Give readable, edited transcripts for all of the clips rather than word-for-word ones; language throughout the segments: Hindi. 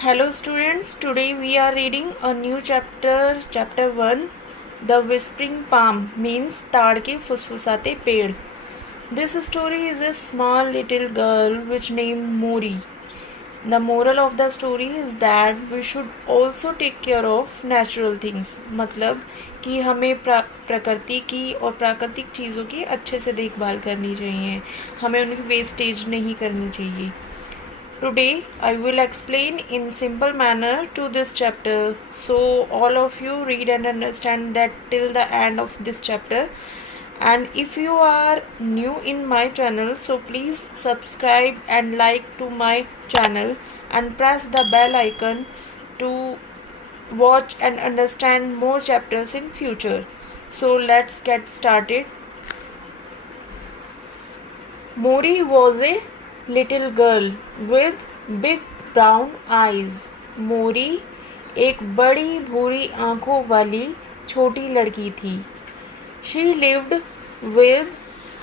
Hello students, today we are reading a new chapter 1. The Whispering Palm means ताड़ के फुसफुसाते पेड़. This story is a small little girl which named Mori. The moral of the story is that we should also take care of natural things. मतलब कि हमें प्रकृति की और प्राकृतिक चीज़ों की अच्छे से देखभाल करनी चाहिए, हमें उनकी वेस्टेज नहीं करनी चाहिए. Today I will explain in simple manner to this chapter, so all of you read and understand that till the end of this chapter. And if you are new in my channel, so please subscribe and like to my channel and press the bell icon to watch and understand more chapters in future. So let's get started. Mori was a little girl with big brown eyes. मोरी एक बड़ी भूरी आँखों वाली छोटी लड़की थी. She lived with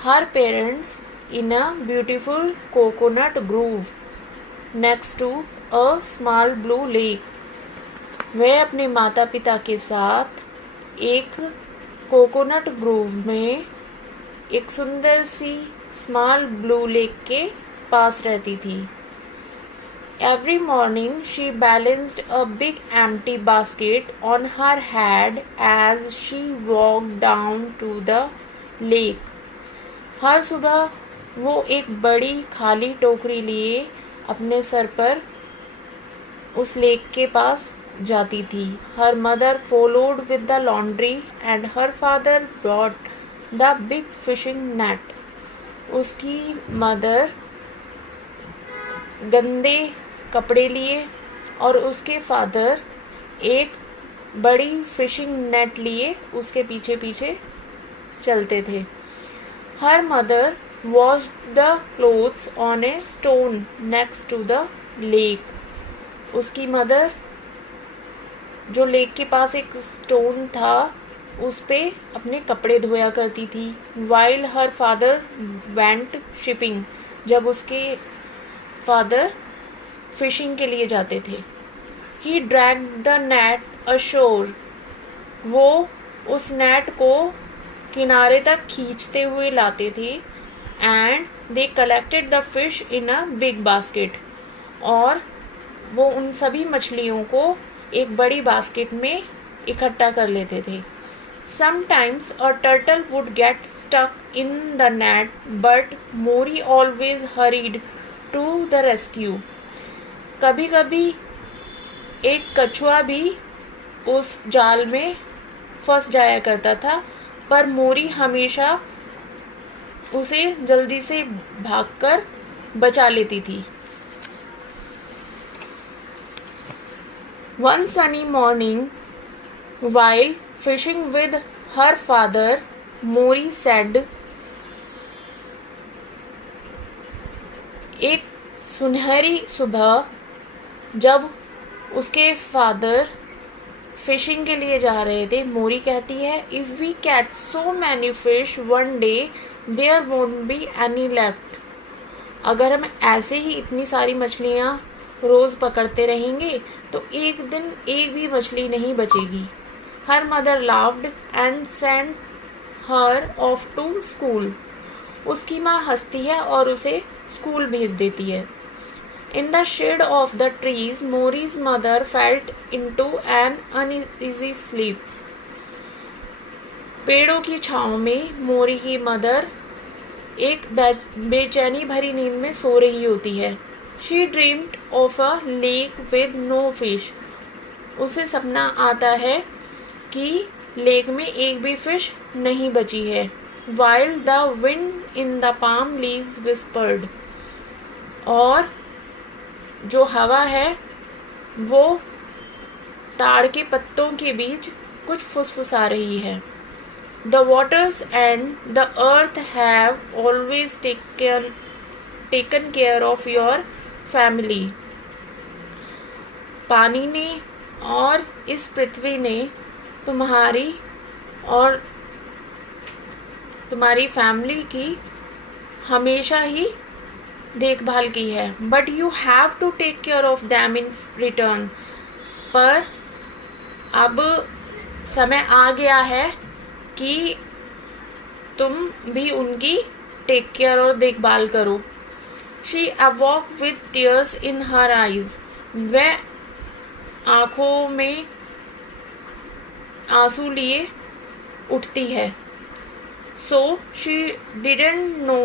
her parents in a beautiful coconut grove next to a small blue lake. वह अपने माता पिता के साथ एक कोकोनट ग्रोव में एक सुंदर सी स्मॉल ब्लू लेक के पास रहती थी. Every morning she balanced a big empty basket on her head as she walked down to the lake. हर सुबह वो एक बड़ी खाली टोकरी लिए अपने सर पर उस लेक के पास जाती थी. Her mother followed with the laundry and her father brought the big fishing net. उसकी मदर गंदे कपड़े लिए और उसके फादर एक बड़ी फिशिंग नेट लिए उसके पीछे पीछे चलते थे. Her mother washed the clothes on a stone next to the lake. उसकी मदर जो लेक के पास एक स्टोन था उस पे अपने कपड़े धोया करती थी. While her father went shipping, जब उसके फादर फिशिंग के लिए जाते थे. ही ड्रैग्ड द नेट अशोर, वो उस नेट को किनारे तक खींचते हुए लाते थे. And they collected the fish in a big basket, और वो उन सभी मछलियों को एक बड़ी बास्केट में इकट्ठा कर लेते थे. Sometimes a turtle would get stuck in the net, but Mori always hurried to the rescue. कभी कभी एक कछुआ भी उस जाल में फंस जाया करता था, पर मोरी हमेशा उसे जल्दी से भागकर बचा लेती थी. One sunny morning, while fishing with her father, Mori said, एक सुनहरी सुबह जब उसके फादर फिशिंग के लिए जा रहे थे, मोरी कहती है, if we catch so many fish one day there won't be any left. अगर हम ऐसे ही इतनी सारी मछलियाँ रोज़ पकड़ते रहेंगे तो एक दिन एक भी मछली नहीं बचेगी. Her mother laughed and sent her off to school. उसकी माँ हंसती है और उसे स्कूल भेज देती है. In the shade of the trees, Mori's mother fell into an uneasy sleep. पेड़ों की छाँव में मोरी की मदर एक बेचैनी भरी नींद में सो रही होती है. She dreamed of a lake with no fish. उसे सपना आता है कि लेक में एक भी फिश नहीं बची है. While the wind in the palm leaves whispered. और जो हवा है वो ताड़ के पत्तों के बीच कुछ फुसफुसा रही है. The waters and the earth have always taken care of your family. पानी ने और इस पृथ्वी ने तुम्हारी और तुम्हारी फैमिली की हमेशा ही देखभाल की है, but you have to take care of them in return. पर अब समय आ गया है कि तुम भी उनकी टेक केयर और देखभाल करो। She awoke with tears in her eyes. वह आंखों में आंसू लिए उठती है। So she didn't know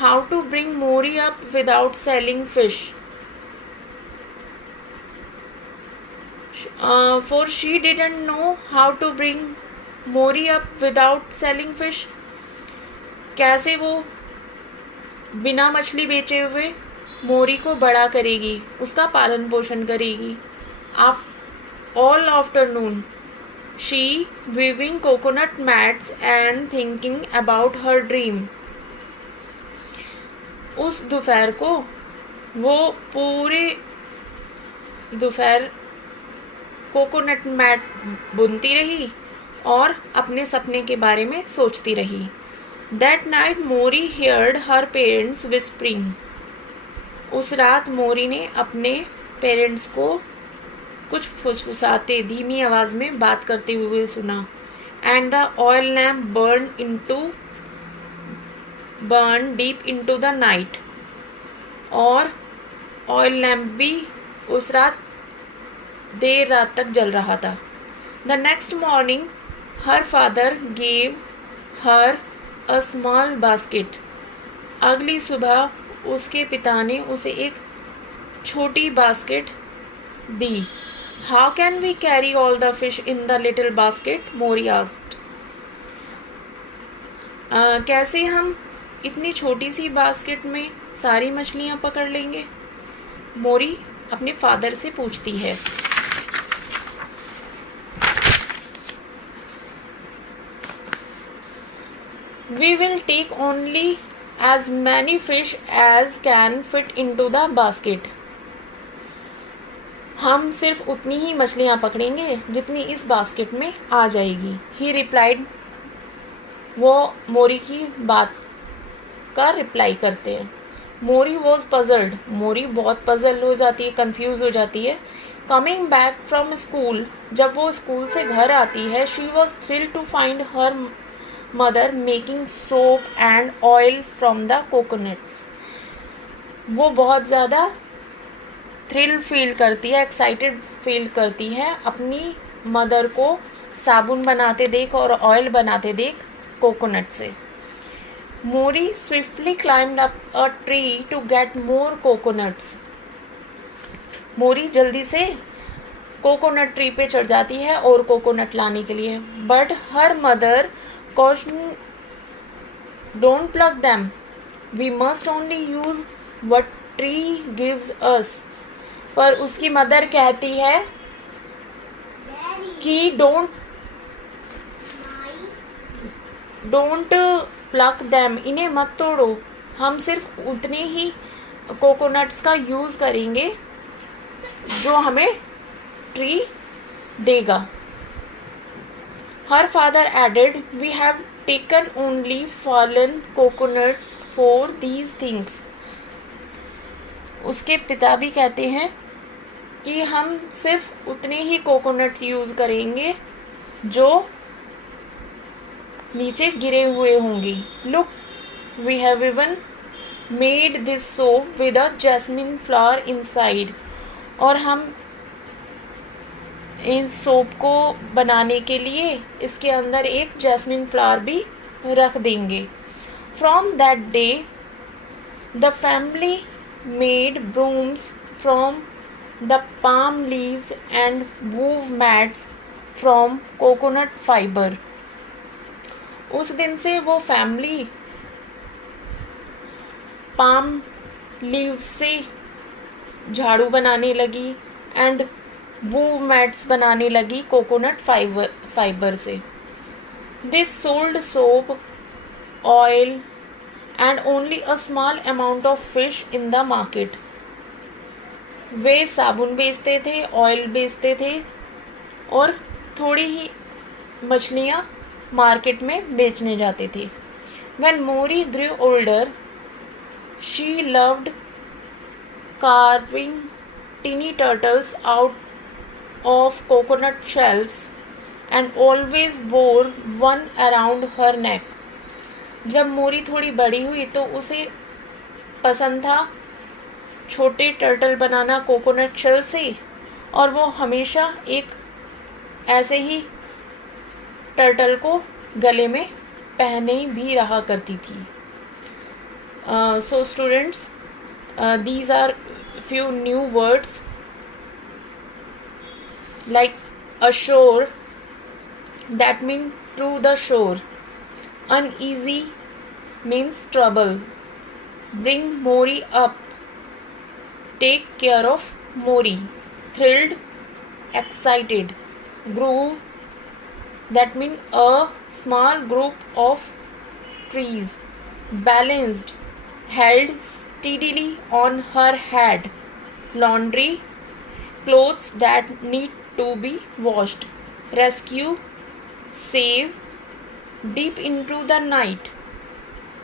how to bring Mori up without selling fish. For she didn't know how to bring Mori up without selling fish. कैसे वो बिना मछली बेचे हुए मोरी को बड़ा करेगी, उसका पालन पोषण करेगी। All afternoon she weaving coconut mats and thinking about her dream. उस दोपहर को वो पूरे दोपहर कोकोनट मैट बुनती रही और अपने सपने के बारे में सोचती रही। That night Mori heard her parents whispering. उस रात मोरी ने अपने पेरेंट्स को कुछ फुसफुसाते धीमी आवाज में बात करते हुए सुना। And the oil lamp burn deep into the night. और ऑयल लैम्प भी उस रात देर रात तक जल रहा था। The next morning her father gave her a small basket. अगली सुबह उसके पिता ने उसे एक छोटी बास्केट दी। How can we carry all the fish in the little basket, Mori asked. कैसे हम इतनी छोटी सी बास्केट में सारी मछलियां पकड़ लेंगे, मोरी अपने फादर से पूछती है। We will take only as many fish as can fit into the basket. हम सिर्फ उतनी ही मछलियां पकड़ेंगे जितनी इस बास्केट में आ जाएगी। He replied. वो मोरी की बात का रिप्लाई करते हैं। मोरी वॉज पजल्ड। मोरी बहुत पजल हो जाती है, कंफ्यूज हो जाती है। कमिंग बैक फ्रॉम स्कूल, जब वो स्कूल से घर आती है, she was thrilled to find her mother making soap and oil from the coconuts. वो बहुत ज़्यादा थ्रिल फील करती है, एक्साइटेड फील करती है अपनी मदर को साबुन बनाते देख और ऑयल बनाते देख कोकोनट से। Mori swiftly climbed up a tree to get more coconuts. Mori जल्दी से कोकोनट ट्री पे चढ़ जाती है और कोकोनट लाने के लिए। But her mother caution, don't pluck them. We must only use what tree gives us. पर उसकी मदर कहती है कि don't pluck them. इन्हें मत तोड़ो, हम सिर्फ उतने ही कोकोनट्स का यूज करेंगे जो हमें ट्री देगा। Her father added, we have taken only fallen coconuts for these things. उसके पिता भी कहते हैं कि हम सिर्फ उतने ही कोकोनट्स यूज करेंगे जो नीचे गिरे हुए होंगे। Look, we have even made this soap with a jasmine flower inside. और हम इन सोप को बनाने के लिए इसके अंदर एक जैस्मिन फ्लावर भी रख देंगे। From that day the family made brooms from the palm leaves and wove mats from coconut fibre. उस दिन से वो फैमिली पाम लीव्स से झाड़ू बनाने लगी एंड वूव मैट्स बनाने लगी कोकोनट फाइबर से। This sold soap, oil and only a small amount of fish in the market. वे साबुन बेचते थे, ऑयल बेचते थे और थोड़ी ही मछलियाँ मार्केट में बेचने जाते थे। When Mori grew older, she loved carving teeny turtles out of coconut shells and always wore one around her neck. जब मोरी थोड़ी बड़ी हुई तो उसे पसंद था छोटे टर्टल बनाना कोकोनट शेल से, और वो हमेशा एक ऐसे ही टर्टल को गले में पहने भी रहा करती थी. So students, these are few new words like ashore, that means to the shore. Uneasy means trouble. Bring Mori up, take care of Mori. Thrilled, excited. Groove, that means a small group of trees. Balanced, held steadily on her head. Laundry, clothes that need to be washed. Rescue, save. Deep into the night,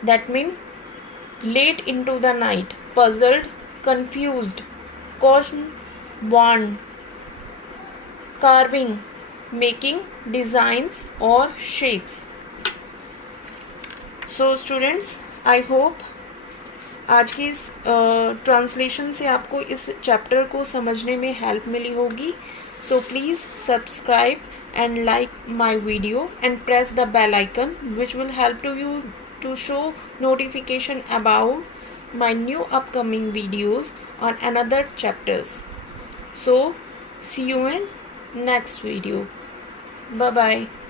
that means late into the night. Puzzled, confused. Caution, warned. Carving, making designs or shapes. So students, I hope आज की इस ट्रांसलेशन से आपको इस चैप्टर को समझने में हेल्प मिली होगी. So please subscribe and like my video and press the bell icon, which will help you to show notification about my new upcoming videos on another chapters. So see you in next video. Bye bye.